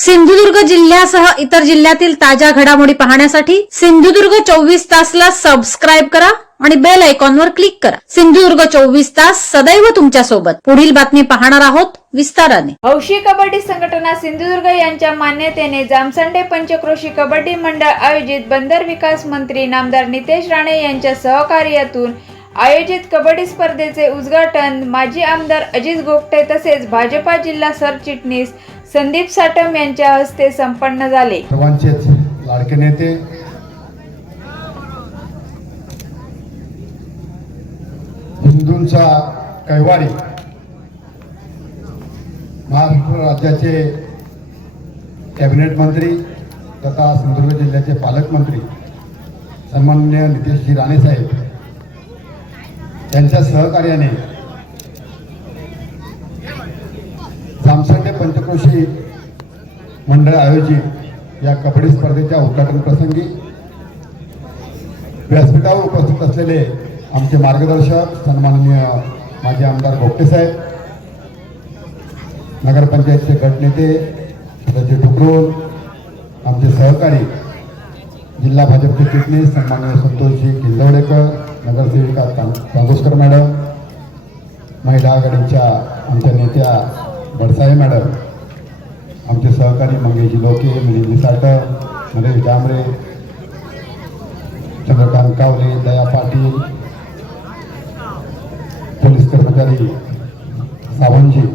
सिंधुदुर्ग जिल्ह्यासह इतर जिल्ह्यातील ताज्या घडामोडी पाहण्यासाठी सिंधुदुर्ग चोवीस तासला सबस्क्राईब करा आणि बेल आयकॉनवर क्लिक करा. सिंधुदुर्ग चोवीस तास सदैव तुमच्यासोबत पुढील बातमी पाहणार आहोत विस्ताराने. हौशी कबड्डी संघटना सिंधुदुर्ग यांच्या मान्यतेने जामसंडे पंचक्रोशी कबड्डी मंडळ आयोजित बंदर विकास मंत्री नामदार नितेश राणे यांच्या सहकार्यातून आयोजित कबड्डी स्पर्धेचे उद्घाटन माजी आमदार अजित गोपटे तसेच भाजपा जिल्हा सरचिटणीस संदीप साटम यांच्या हस्ते संपन्न झाले. सर्वांचेच लाडके नेते. हिंदूंचा कैवारी. महाराष्ट्र राज्याचे कॅबिनेट मंत्री तथा सिंधुदुर्ग जिल्ह्याचे पालकमंत्री सन्माननीय नितेशजी राणेसाहेब यांच्या सहकार्याने जामसंडे पंचक्रोशी मंडळ आयोजित या कबड्डी स्पर्धेच्या उद्घाटन प्रसंगी व्यासपीठावर उपस्थित असलेले आमचे मार्गदर्शक सन्माननीय माजी आमदार भोपटे साहेब नगरपंचायतचे गटनेते सदाजी ठुकरोल आमचे सहकारी जिल्हा भाजपचे चिटणीस सन्माननीय संतोषजी किंदवडेकर नगरसेविका तांदोसकर मॅडम महिला आघाडीच्या आमच्या नेत्या भडसाई मॅडम. आमचे सहकारी मंगेशजी लोके मिलिंदी साटम नरेश डांबरे चंद्रकांत कावले दया पाटील पोलीस कर्मचारी सावंतजी.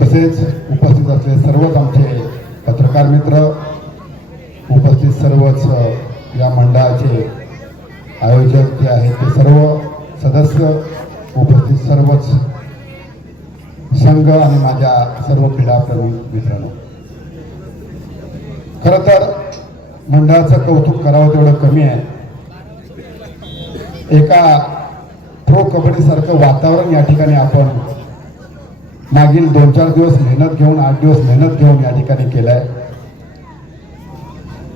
तसेच उपस्थित असलेले सर्वच आमचे पत्रकार मित्र उपस्थित सर्वच या मंडळाचे आयोजक जे आहेत ते सर्व सदस्य उपस्थित सर्वच संघ आणि माझ्या सर्व क्रीडाप्रेमी मित्रांनो. खरं तर मंडळाचं कौतुक करावं तेवढं कमी आहे. एका प्रो कबड्डीसारखं वातावरण या ठिकाणी आपण मागील दोन चार दिवस मेहनत घेऊन आठ दिवस मेहनत घेऊन या ठिकाणी केलंय.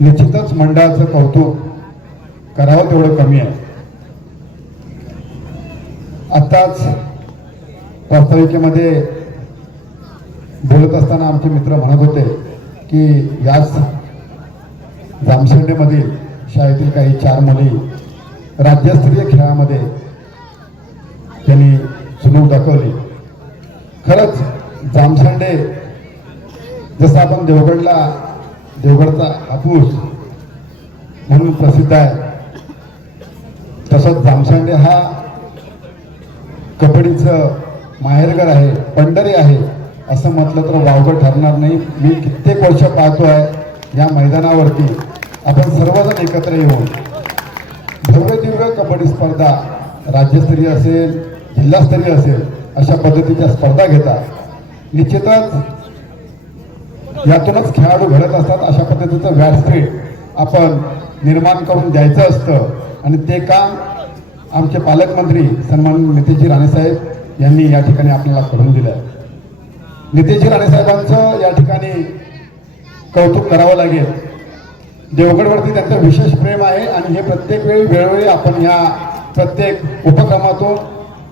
निश्चितच मंडळाचं कौतुक करावं तेवढं कमी आहे. आत्ताच वास्तविकेमध्ये बोलत असताना आमचे मित्र म्हणत होते की याच जामशेंडेमधील शाळेतील काही चार मुली राज्यस्तरीय खेळामध्ये त्यांनी चुनूक दाखवली. खरंच जामशेंडे जसं आपण देवगडला देवगडचा हापूस म्हणून प्रसिद्ध आहे तसंच जामशेंडे हा कबड्डीचं माहेरघर आहे पंढरी आहे. असं म्हटलं तर वावगं ठरणार नाही. मी कित्येक वर्ष पाहतो आहे या मैदानावरती. आपण सर्वजण एकत्र येऊन भव्यदिव्य कबड्डी स्पर्धा राज्यस्तरीय असेल जिल्हास्तरीय असेल अशा पद्धतीच्या स्पर्धा घेतात निश्चितच यातूनच खेळाडू घडत असतात अशा पद्धतीचं व्यासपीठ आपण निर्माण करून द्यायचं असतं. आणि ते काम आमचे पालकमंत्री सन्मान नितेशजी राणेसाहेब यांनी या ठिकाणी आपल्याला करून दिलं. नितेशजी राणेसाहेबांचं या ठिकाणी कौतुक करावं लागेल. देवगडवरती त्यांचं विशेष प्रेम आहे आणि हे प्रत्येक वेळी वेळोवेळी आपण या प्रत्येक उपक्रमातून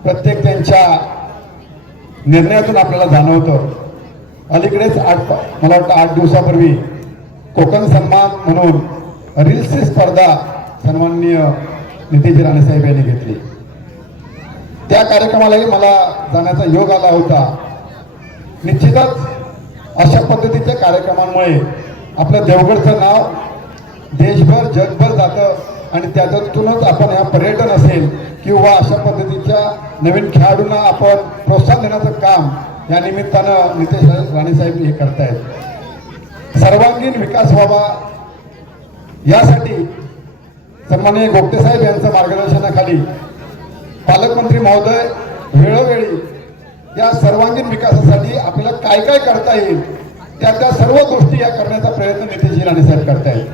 प्रत्येक त्यांच्या निर्णयातून आपल्याला जाणवतं. अलीकडेच आठ मला वाटतं आठ दिवसापूर्वी कोकण सन्मान म्हणून रील्सची स्पर्धा सन्माननीय नितेश राणेसाहेब यांनी घेतली. त्या कार्यक्रमालाही मला जाण्याचा योग आला होता. निश्चितच अशा पद्धतीच्या कार्यक्रमांमुळे आपलं देवगडचं नाव देशभर जगभर जातं आणि त्याच्यातूनच आपण ह्या पर्यटन असेल किंवा अशा पद्धतीच्या नवीन खेळाडूंना आपण प्रोत्साहन देण्याचं काम या निमित्तानं नितेश राणेसाहेब हे करतायत. सर्वांगीण विकास व्हावा. यासाठी सन्माननीय गोपटे साहेब यांच्या मार्गदर्शनाखाली पालकमंत्री महोदय वेळोवेळी या सर्वांगीण विकासासाठी आपल्याला काय काय करता येईल त्या त्या सर्व गोष्टी या करण्याचा प्रयत्न नितीशजी राणे साहेब करतायत.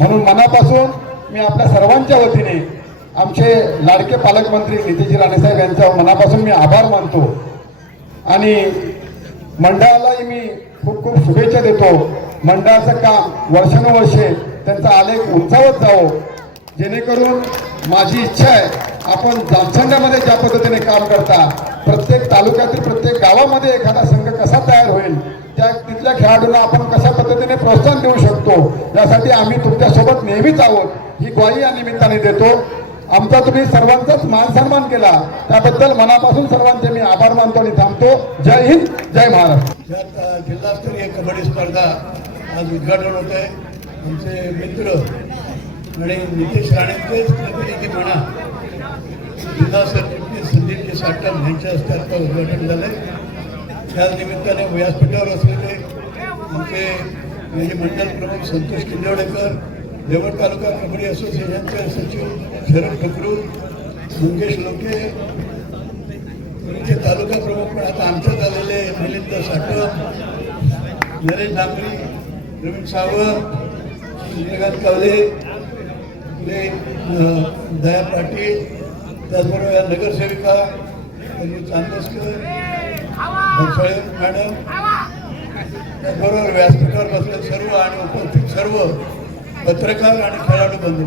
म्हणून मनापासून मी आपल्या सर्वांच्या वतीने आमचे लाडके पालकमंत्री नितीशजी राणे साहेब यांच्या मनापासून मी आभार मानतो. आणि मंडळालाही मी खूप खूप शुभेच्छा देतो. मंडळाचं काम वर्षानुवर्षे त्यांचा आलेख उंचावत जावो. जेणेकरून माझी इच्छा आहे आपण जामसंडामध्ये ज्या पद्धतीने काम करता प्रत्येक तालुक्यातील प्रत्येक गावामध्ये एखादा संघ कसा तयार होईल त्या तिथल्या खेळाडूंना आपण कशा पद्धतीने प्रोत्साहन देऊ शकतो यासाठी आम्ही तुमच्यासोबत नेहमीच आहोत. ही ग्वाही या निमित्ताने देतो. आमचा तुम्ही सर्वांचाच मान सन्मान केला. त्याबद्दल मनापासून सर्वांचे मी आभार मानतो आणि थांबतो. जय हिंद जय महाराष्ट्र जिल्हास्तरीय कबड्डी स्पर्धा आज उद्घाटन होत आहे. आमचे मित्र आणि नितेश राणेंचेच प्रतिनिधी म्हणा जिल्हा सरचिटणीस संदीपजी साटम यांच्या हस्ते आता उद्घाटन झालं आहे त्याच निमित्ताने व्यासपीठावर असलेले आमचे माझे मंडल प्रमुख संतोष किंजवडेकर देवळ तालुका कबड्डी असोसिएशनचे सचिव शरद ठकरू मंगेश लोके पुण्याचे तालुका प्रमुख पण आता आमच्यात आलेले मिलिंद साठव नरेश डांबरी प्रवीण सावंत सूर्यकांत कावले दया पाटील त्याचबरोबर या नगरसेविका चांदसकर चांदोसकर मॅडम त्याचबरोबर व्यासपीठावर बसले सर्व आणि उपस्थित सर्व पत्रकार आणि खेळाडू बंधू.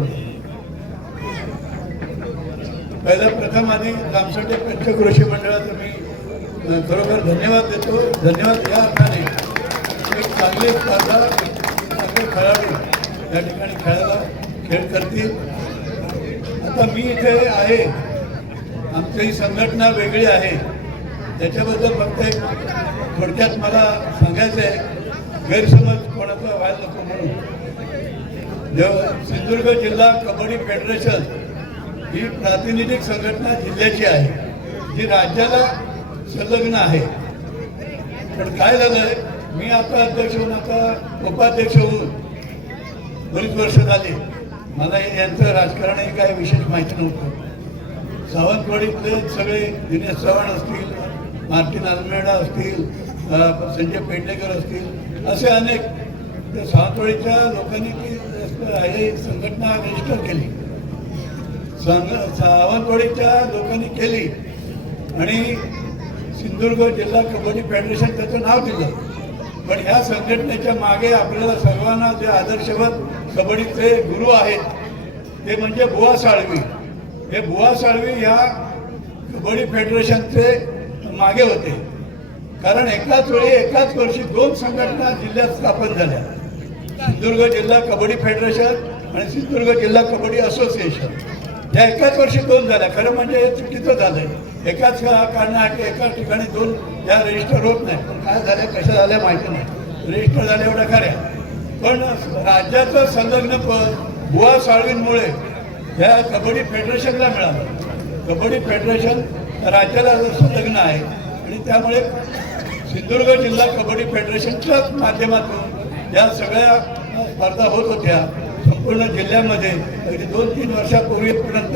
पहिला प्रथम आधी कामसाठी पंचकृषी मंडळाचं मी खरोखर धन्यवाद देतो. धन्यवाद या अर्थाने. एक चांगले स्पर्धा चांगले खेळाडू या ठिकाणी खेळायला खेळ करतील. आता मी इथे आहे. आमची ही संघटना वेगळी आहे. त्याच्याबद्दल फक्त एक थोडक्यात मला सांगायचं आहे गैरसमज कोणाचा व्हायला नको म्हणून. जेव्हा सिंधुदुर्ग जिल्हा कबड्डी फेडरेशन ही प्रातिनिधिक संघटना जिल्ह्याची आहे जी राज्याला संलग्न आहे. पण काय झालंय मी आता अध्यक्ष होऊन आता उपाध्यक्ष होऊन बरीच वर्ष झाली. मला यांचं राजकारणही काही विशेष माहिती नव्हतं. सावंतवाडीतले सगळे दिनेश चव्हाण असतील मार्टिन आलमेडा असतील संजय पेडणेकर असतील असे अनेक त्या सावंतवाडीच्या लोकांनी ती संघटना रजिस्टर केली. सांग- सावंतवाडीच्या लोकांनी केली आणि सिंधुदुर्ग जिल्हा कबड्डी फेडरेशन त्याचं नाव दिलं. पण ह्या संघटनेच्या मागे आपल्याला सर्वांना जे आदर्शवत कबड्डीचे गुरु आहेत ते म्हणजे बुवा साळवी. हे बुवा साळवी ह्या कबड्डी फेडरेशनचे मागे होते. कारण एकाच वेळी एकाच वर्षी दोन संघटना जिल्ह्यात स्थापन झाल्या. सिंधुदुर्ग जिल्हा कबड्डी फेडरेशन आणि सिंधुदुर्ग जिल्हा कबड्डी असोसिएशन. या एकाच वर्षी दोन झाल्या. खरं म्हणजे हे चुकीचं झालंय. एकाच कारणासाठी एकाच ठिकाणी दोन या रजिस्टर होत नाही. पण काय झाल्या कशा झाल्या माहिती नाही. रजिस्टर झाल्या एवढ्या खऱ्या पण राज्याचं संलग्न पद बुवा साळवींमुळे ह्या कबड्डी फेडरेशनला मिळालं. कबड्डी फेडरेशन राज्याला संलग्न आहे आणि त्यामुळे सिंधुदुर्ग जिल्हा कबड्डी फेडरेशनच्याच माध्यमातून या सगळ्या स्पर्धा होत होत्या. संपूर्ण जिल्ह्यामध्ये अगदी दोन तीन वर्षापूर्वीपर्यंत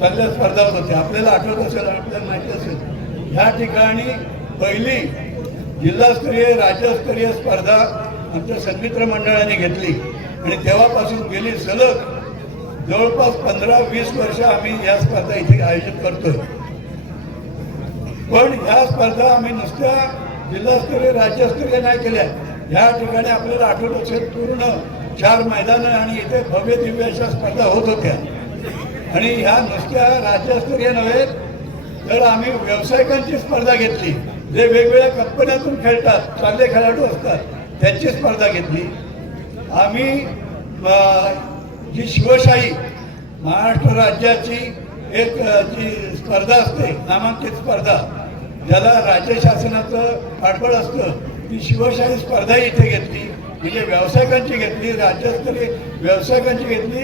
चांगल्या स्पर्धा होत होत्या. आपल्याला आठवत असेल आपल्याला माहिती असेल ह्या ठिकाणी पहिली जिल्हास्तरीय राज्यस्तरीय स्पर्धा आमच्या सन्मित्र मंडळाने घेतली. आणि तेव्हापासून गेली सलग जवळपास पंधरा वीस वर्ष आम्ही या स्पर्धा इथे आयोजित करतोय. पण ह्या स्पर्धा आम्ही नुसत्या जिल्हास्तरीय राज्यस्तरीय नाही केल्या. ह्या ठिकाणी आपल्याला आठवत असेल पूर्ण चार मैदानं आणि इथे भव्य दिव्य अशा स्पर्धा होत होत्या. आणि ह्या नुसत्या राज्यस्तरीय नव्हे तर आम्ही व्यावसायिकांची स्पर्धा घेतली. जे वेगवेगळ्या कंपन्यातून खेळतात चांगले खेळाडू असतात त्यांची स्पर्धा घेतली. आम्ही जी शिवशाही महाराष्ट्र राज्याची एक जी स्पर्धा असते नामांकित स्पर्धा ज्याला राज्य शासनाचं पाठबळ असतं ती शिवशाही स्पर्धा इथे घेतली. म्हणजे व्यावसायिकांची घेतली राज्यस्तरीय व्यावसायिकांची घेतली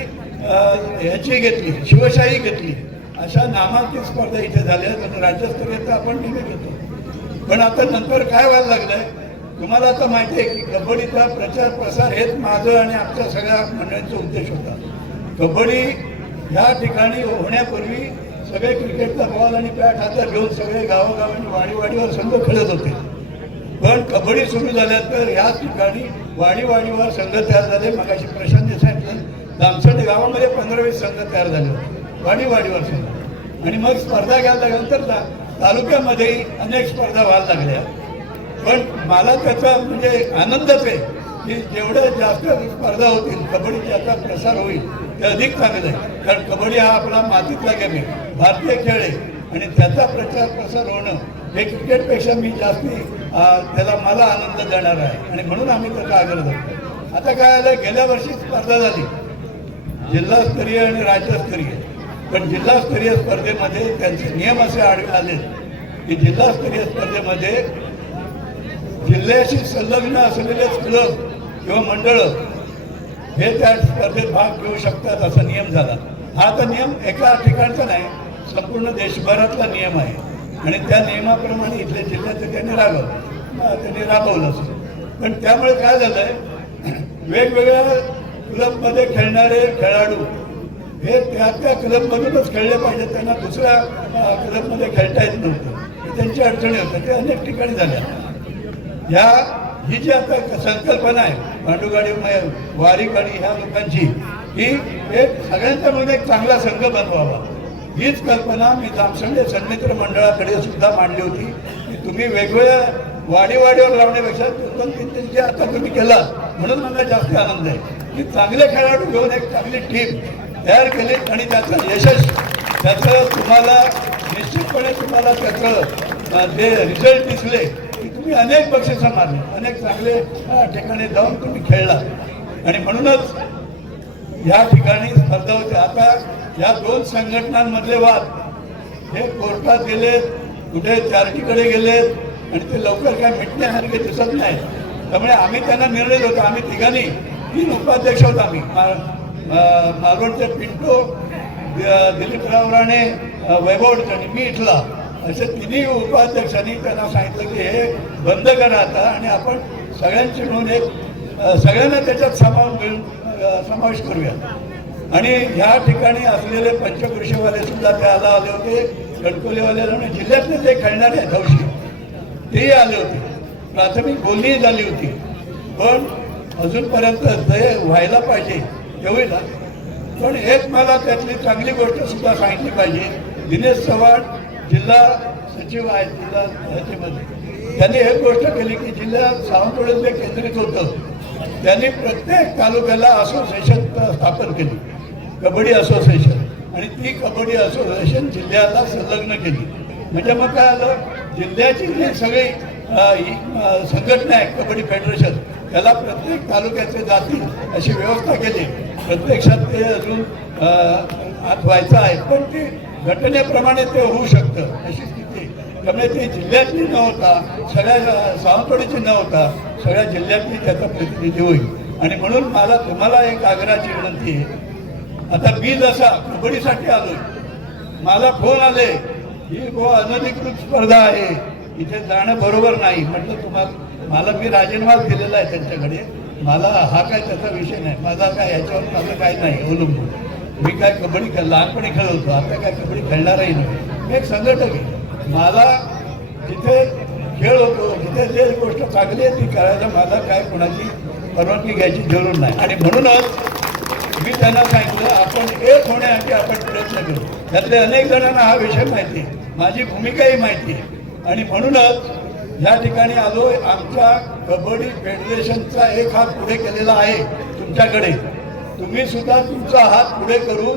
ह्याची घेतली शिवशाही घेतली. अशा नामांकित स्पर्धा इथे झाल्या राज्यस्तरीय तर आपण निघत घेतो. पण आता नंतर काय व्हायला लागलंय? तुम्हाला आता माहिती आहे की कबड्डीचा प्रचार प्रसार हेच माझं आणि आमच्या सगळ्या मंडळींचा उद्देश होता. कबड्डी ह्या ठिकाणी होण्यापूर्वी सगळे क्रिकेटचा बॉल आणि बॅट हातात घेऊन सगळे गावोगावांनी आणि वाडीवर संघ खेळत होते. पण कबड्डी सुरू झाल्यानंतर तर ह्याच ठिकाणी वाडीवाडीवर संघ तयार झाले. मगाशी प्रशांतने सांगितलं दामसट गावामध्ये पंधरा वीस संघ तयार झाले. होते संघ. आणि मग स्पर्धा घ्यायला लागल्यानंतर तालुक्यामध्येही अनेक स्पर्धा व्हायला लागल्या. पण मला त्याचा म्हणजे आनंदच आहे की जेवढ्या जास्त स्पर्धा होतील कबड्डीचा याचा प्रसार होईल ते अधिक चांगलं आहे. कारण कबड्डी हा आपला मातीतला गेम आहे. भारतीय खेळ आहे. आणि त्याचा प्रचार प्रसार होणं हे क्रिकेटपेक्षा मी जास्ती त्याला मला आनंद देणार आहे. आणि म्हणून आम्ही त्याचा आग्रह धरतो. आता काय आलं गेल्या वर्षी स्पर्धा झाली. जिल्हास्तरीय आणि राज्यस्तरीय. पण जिल्हास्तरीय स्पर्धेमध्ये त्यांचे नियम असे आडवे आले की जिल्हास्तरीय स्पर्धेमध्ये जिल्ह्याशी संलग्न असलेलेच क्लब किंवा मंडळं हे त्या स्पर्धेत भाग घेऊ शकतात असा नियम झाला. हा तर नियम एका ठिकाणचा नाही संपूर्ण देशभरातला नियम आहे. आणि त्या नियमाप्रमाणे इथल्या जिल्ह्यात त्यांनी राबवलं त्यांनी राबवलं असं. पण त्यामुळे काय झालंय वेगवेगळ्या क्लबमध्ये खेळणारे खेळाडू हे त्या त्या क्लबमधूनच खेळले पाहिजेत त्यांना दुसऱ्या क्लबमध्ये खेळता येत नव्हतं. हे त्यांची अडचणी होत्या ते अनेक ठिकाणी झाल्या. ह्या ही जी आता संकल्पना आहे भांडुगाडी म- वारी गाडी ह्या लोकांची ही एक सगळ्यांच्या मध्ये एक चांगला संघ बनवावा हीच कल्पना मी जामसंडे सन्मित्र मंडळाकडे सुद्धा मांडली होती. की तुम्ही वेगवेगळ्या वाडी वाडीवर लावण्यापेक्षा जे आता तुम्ही केला म्हणून मला जास्त आनंद आहे. की चांगले खेळाडू घेऊन एक चांगली टीम तयार केली आणि त्याचं यशस्वी त्याचं तुम्हाला निश्चितपणे तुम्हाला त्याचं जे रिझल्ट दिसले तुम्ही अनेक बक्षिसं मारले अनेक चांगले ठिकाणी जाऊन तुम्ही खेळला. आणि म्हणूनच या ठिकाणी स्पर्धा होते. आता या दोन संघटनांमधले वाद हे कोर्टात गेलेत कुठे चार्टीकडे गेलेत आणि ते लवकर काय मिटण्यासारखे दिसत नाही. त्यामुळे आम्ही त्यांना निर्णय होतो आम्ही तिघांनी तीन उपाध्यक्ष होतो आम्ही. मा- पिंटो द- दिलीपराव राणे अं, वैभव मी इथला. असे तिन्ही उपाध्यक्षांनी त्यांना सांगितलं की हे बंद करा आता आणि आपण सगळ्यांची म्हणून एक सगळ्यांना त्याच्यात सामावून मिळून समावेश करूया. आणि ह्या ठिकाणी असलेले पंचकृषीवाले सुद्धा त्याला आले होते गडकोलीवाले आणि जिल्ह्यातले जे खेळणारे आहेत हौशी तेही आले होते. प्राथमिक बोलणी झाली होती. पण अजूनपर्यंत ते व्हायला पाहिजे एवढी ना. पण एक मला त्यातली चांगली गोष्ट सुद्धा सांगितली पाहिजे. दिनेश चव्हाण जिल्हा सचिव आहेत जिल्हा ह्याच्यामध्ये त्यांनी हे गोष्ट केली की जिल्ह्यात सावंतवाडीत केंद्रित होतं. त्यांनी प्रत्येक तालुक्याला असोसिएशन स्थापन केली. कबड्डी असोसिएशन. आणि ती कबड्डी असोसिएशन जिल्ह्याला संलग्न केली. म्हणजे मग काय आलं? जिल्ह्याची जी सगळी ही, संघटना आहे कबड्डी फेडरेशन त्याला प्रत्येक तालुक्याचे जातील अशी व्यवस्था केली. प्रत्यक्षात ते अजून आत व्हायचं आहे. पण ते घटनेप्रमाणे ते होऊ शकतं. अशी स्थिती. त्यामुळे ते जिल्ह्यातली न होता सगळ्या सावंतवाडीची न होता सगळ्या जिल्ह्यातली त्याचा प्रतिनिधी होईल. आणि म्हणून मला तुम्हाला एक आग्रहाची विनंती आहे. आता मी जसा कबड्डीसाठी आलोय मला फोन आले ही गो अनधिकृत स्पर्धा आहे. इथे जाणं बरोबर नाही. म्हटलं तुम्हाला मला मी राजीनामा दिलेला आहे त्यांच्याकडे. मला हा काय त्याचा विषय नाही. माझा काय याच्यावर माझं काय नाही. अवलंबून. मी काय कबड्डी खेळ लहानपणी खेळत होतो. आता काय कबड्डी खेळणारही नाही. मी एक संघटक आहे. मला जिथे खेळ होतो जिथे जे गोष्ट चांगली आहे ती करायला मला काय कोणाची परवानगी घ्यायची जरूर नाही. आणि म्हणूनच मी त्यांना सांगितलं आपण एक होण्यासाठी आपण प्रयत्न करू. त्यातले अनेक जणांना हा विषय माहिती आहे. माझी भूमिकाही माहिती आहे. आणि म्हणूनच या ठिकाणी आलोय. आमच्या कबड्डी फेडरेशनचा एक हात पुढे केलेला आहे तुमच्याकडे. तुम्ही सुद्धा तुमचा हात पुढे करू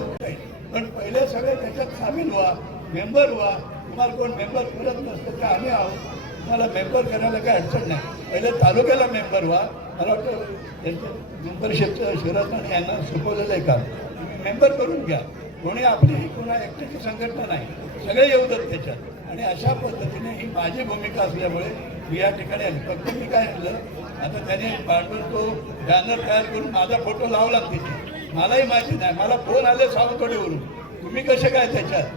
पण पहिले सगळे त्याच्यात सामील व्हा मेंबर व्हा. तुम्हाला कोण मेंबर करत नसतं तर आम्ही आहोत. तुम्हाला मेंबर करायला काही अडचण नाही. पहिले तालुक्याला मेंबर व्हा. मला वाटतं त्यांचं मेंबरशिपचं शिवराजन यांना सोपवलेलं आहे काम. तुम्ही मेंबर करून घ्या. कोणी आपली ही कोणा एकट्याची संघटना नाही. सगळे येऊ देत त्याच्यात. आणि अशा पद्धतीने ही माझी भूमिका असल्यामुळे मी या ठिकाणी आली. फक्त मी काय केलं आता त्याने पाठवून तो बॅनर तयार करून माझा फोटो लावला तिथे. मलाही माहिती नाही. मला फोन आले सावंतवाडीवरून. तुम्ही कसे काय त्याच्यात?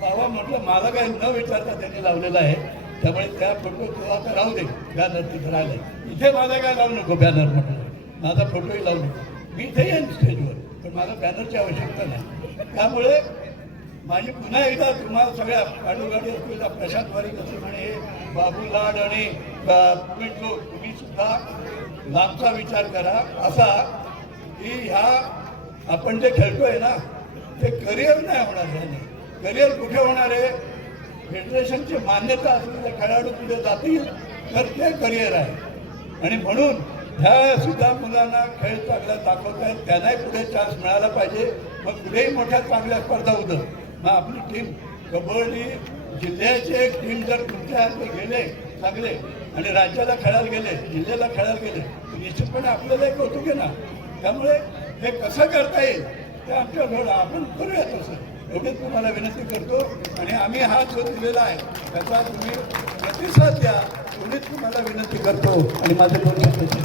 बाबा म्हटलं मला काय न विचारता त्यांनी लावलेला आहे. त्यामुळे त्या फोटो तो आता राहू दे बॅनर तिथे राहिले इथे माझा काय लावू नको बॅनर म्हटलं. माझा फोटोही लावू नको. मी इथे येईन स्टेजवर पण मला बॅनरची आवश्यकता नाही. त्यामुळे माझी पुन्हा एकदा तुम्हाला सगळ्या पांडुगाडी असतील प्रशांत वारीक असतील म्हणे बाबू लाड आणि अ, तुम्ही सुद्धा लांबचा विचार करा. असा की ह्या आपण जे खेळतोय ना ते करिअर नाही होणार ह्याने करिअर कुठे होणार आहे? फेडरेशनची मान्यता असलेले खेळाडू पुढे जातील तर ते करिअर आहे. आणि म्हणून ह्या सुद्धा मुलांना खेळ चांगला दाखवत आहेत त्यांनाही पुढे चान्स मिळाला पाहिजे. मग पुढेही मोठ्या चांगल्या स्पर्धा होतं मग आपली टीम कबड्डी जिल्ह्याचे एक टीम जर तुमच्या गेले चांगले आणि राज्याला खेळायला गेले जिल्ह्याला खेळायला गेले तर निश्चितपणे आपल्याला एक कौतुक आहे ना? त्यामुळे हे कसं करता येईल ते आमच्या थोडं आपण करूया तसं. एवढीच तुम्हाला विनंती करतो आणि आम्ही हा जो दिलेला आहे त्याचा तुम्ही प्रतिसाद द्या एवढीच तुम्हाला विनंती करतो आणि माझे दोन शब्दाची